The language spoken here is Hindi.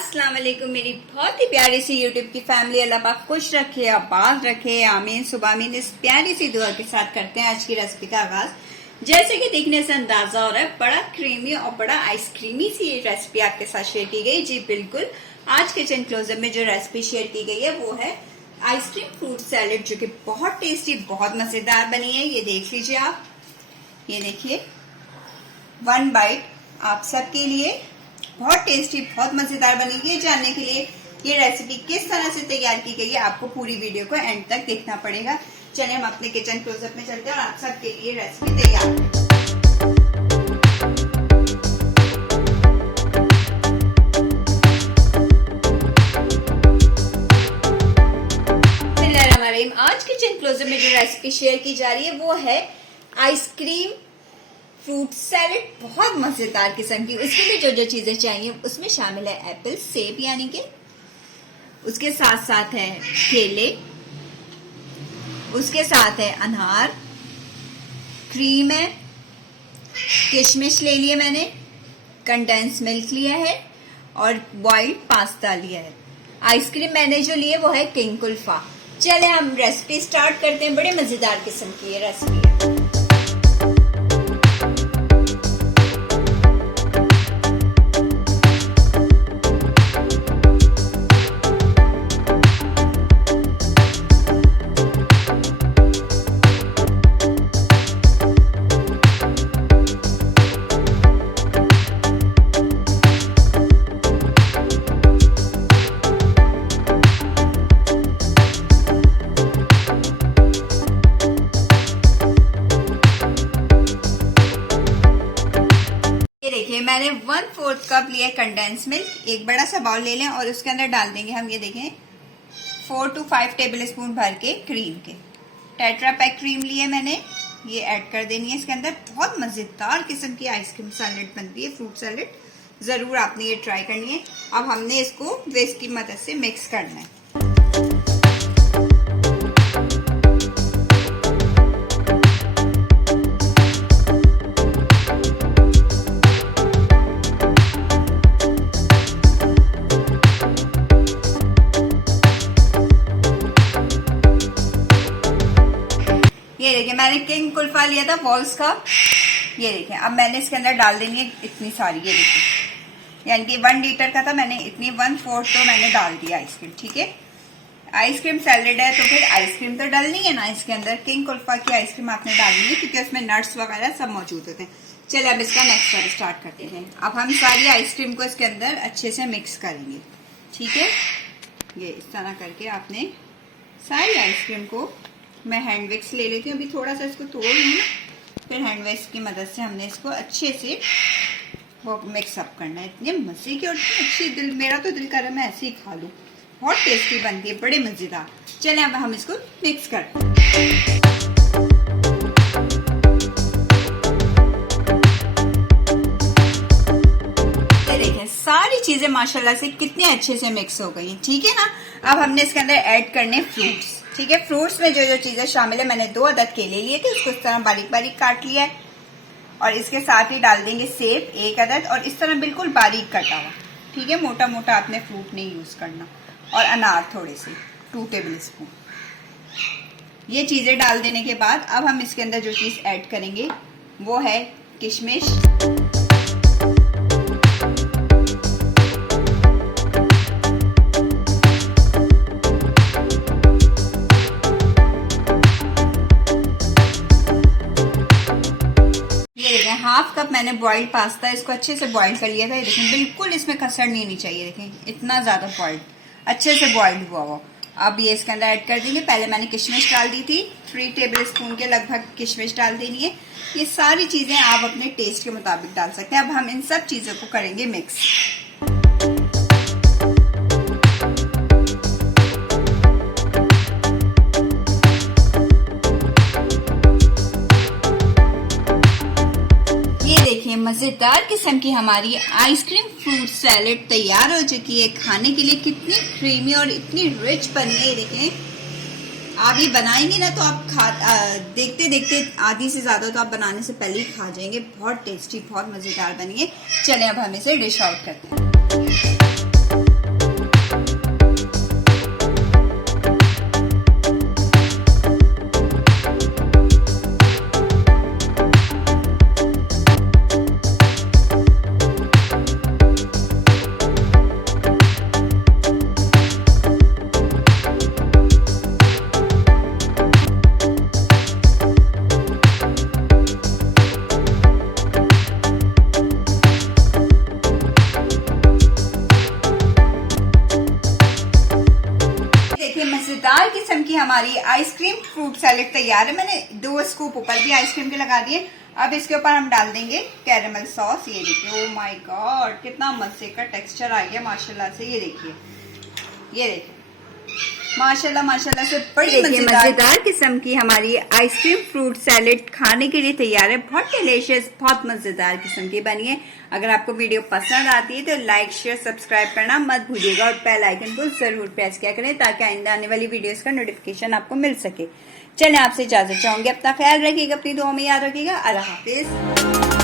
अस्सलाम वालेकुम मेरी बहुत ही प्यारी सी यूट्यूब की फैमिली। अल्लाह पाक खुश रखे, आबाद रखे, आमीन सुबह आमीन। इस प्यारी सी दुआ के साथ करते हैं आज की रेसिपी का आगाज। जैसे कि देखने से अंदाजा हो रहा है, बड़ा क्रीमी और बड़ा आइसक्रीमी सी ये रेसिपी आपके साथ शेयर की गई। जी बिल्कुल, आज किचन क्लोजअप में जो रेसिपी शेयर की गई है वो है आइसक्रीम फ्रूट सैलेड, जो कि बहुत टेस्टी, बहुत मजेदार बनी है। ये देख लीजिए आप, ये देखिए, वन बाइट आप सबके लिए, बहुत टेस्टी, बहुत मजेदार बनेगी। ये जानने के लिए ये रेसिपी किस तरह से तैयार की गई है, आपको पूरी वीडियो को एंड तक देखना पड़ेगा। चलिए हम अपने किचन क्लोजअप में चलते हैं और आप सबके लिए रेसिपी तैयार है। आज किचन क्लोजअप में जो रेसिपी शेयर की जा रही है वो है आइसक्रीम फ्रूट सैलेड, बहुत मजेदार किस्म की। उसके लिए जो जो चीजें चाहिए उसमें शामिल है एप्पल, सेब यानी कि, उसके साथ साथ है केले, उसके साथ है अनार, क्रीम है, किशमिश ले लिए मैंने, कंडेंस मिल्क लिया है और बॉइल्ड पास्ता लिया है। आइसक्रीम मैंने जो ली है वो है किंग कुल्फा। चले हम रेसिपी स्टार्ट करते हैं। बड़े मजेदार किस्म की ये रेसिपी है। देखिए मैंने 1/4 कप लिया कंडेंस मिल्क। एक बड़ा सा बाउल ले लें और उसके अंदर डाल देंगे हम, ये देखें, 4 to 5 टेबल स्पून भर के क्रीम के। टेट्रा पैक क्रीम लिए मैंने, ये ऐड कर देनी है इसके अंदर। बहुत मजेदार किस्म की आइसक्रीम सैलेड बनती है, फ्रूट सैलेड। जरूर आपने ये ट्राई करनी है। अब हमने इसको विस्क की मदद से मिक्स करना है। ये देखिए मैंने किंग कुल्फा लिया था वॉल्स का। ये देखिए अब मैंने इसके अंदर डाल देनी है इतनी सारी, ये देखिए, यानी कि 1 लीटर का था, मैंने इतनी 1/4 तो मैंने डाल दिया आइसक्रीम। ठीक है, आइसक्रीम सैलेड है तो फिर आइसक्रीम तो डालनी है ना इसके अंदर। किंग कुल्फा की आइसक्रीम आपने डालनी है क्योंकि उसमें नट्स वगैरह सब मौजूद होते हैं। चलिए अब इसका नेक्स्ट स्टेप स्टार्ट करते हैं। अब हम सारी आइसक्रीम को इसके अंदर अच्छे से मिक्स करेंगे। ठीक है, ये इस तरह करके आपने सारी आइसक्रीम को, मैं हैंड विक्स ले लेती हूँ, अभी थोड़ा सा इसको तोड़ लूँ, फिर हैंड विक्स की मदद से हमने इसको अच्छे से वो मिक्सअप करना है। इतने मजे की और अच्छी, मेरा तो दिल कर रहा है मैं ऐसे ही खा लूँ। बहुत टेस्टी बनती है, बड़े मजेदार। चलें अब हम इसको मिक्स करते हैं। सारी चीजें माशाल्लाह से कितने अच्छे से मिक्स हो गई। ठीक है ना, अब हमने इसके अंदर ऐड करने फ्रूट्स। ठीक है, फ्रूट्स में जो जो चीजें शामिल है, मैंने 2 अदद केले लिए थे, उसको इस तरह बारीक बारीक काट लिया है और इसके साथ ही डाल देंगे सेब 1 अदद, और इस तरह बिल्कुल बारीक कटा हुआ। ठीक है, मोटा मोटा आपने फ्रूट नहीं यूज करना। और अनार थोड़े से 2 टेबल स्पून। ये चीजें डाल देने के बाद अब हम इसके अंदर जो चीज ऐड करेंगे वो है किशमिश, हाफ कप मैंने बॉइल्ड पास्ता, इसको अच्छे से बॉइल कर लिया था। ये देखें बिल्कुल इसमें कसर नहीं चाहिए, देखें इतना ज्यादा बॉइल्ड, अच्छे से बॉइल्ड हुआ हो। अब ये इसके अंदर ऐड कर देंगे। पहले मैंने किशमिश डाल दी थी, 3 टेबल स्पून के लगभग किशमिश डाल देनी है। ये सारी चीजें आप अपने टेस्ट के मुताबिक डाल सकते हैं। अब हम इन सब चीजों को करेंगे मिक्स। देखिए मजेदार किस्म की हमारी आइसक्रीम फ्रूट सैलेड तैयार हो चुकी है। खाने के लिए कितनी क्रीमी और इतनी रिच बनी है। देखें, आप ये बनाएंगे ना तो आप देखते देखते आधी से ज्यादा तो आप बनाने से पहले ही खा जाएंगे। बहुत टेस्टी, बहुत मजेदार बनी है। चलें अब हम इसे डिश आउट करते हैं। मजेदार किस्म की हमारी आइसक्रीम फ्रूट सैलेड तैयार है। मैंने 2 स्कूप ऊपर भी आइसक्रीम के लगा दिए। अब इसके ऊपर हम डाल देंगे कैरेमल सॉस। ये देखिए, ओ माय गॉड, कितना मजे का टेक्सचर आ गया माशाल्लाह से। ये देखिए, ये देखिए, माशाल्लाह माशाल्लाह से बड़ी मजेदार किस्म की हमारी आइसक्रीम फ्रूट सैलेड खाने के लिए तैयार है। बहुत डिलीशियस, बहुत मजेदार किस्म की बनी है। अगर आपको वीडियो पसंद आती है तो लाइक शेयर सब्सक्राइब करना मत भूलिएगा और बेल आइकन को जरूर प्रेस किया करें ताकि आइंदा आने वाली वीडियोस का नोटिफिकेशन आपको मिल सके। चलें, आपसे इजाजत चाहूंगी। अपना ख्याल रखिएगा, अपनी दुआ में याद रखिएगा। अल्लाह हाफिज।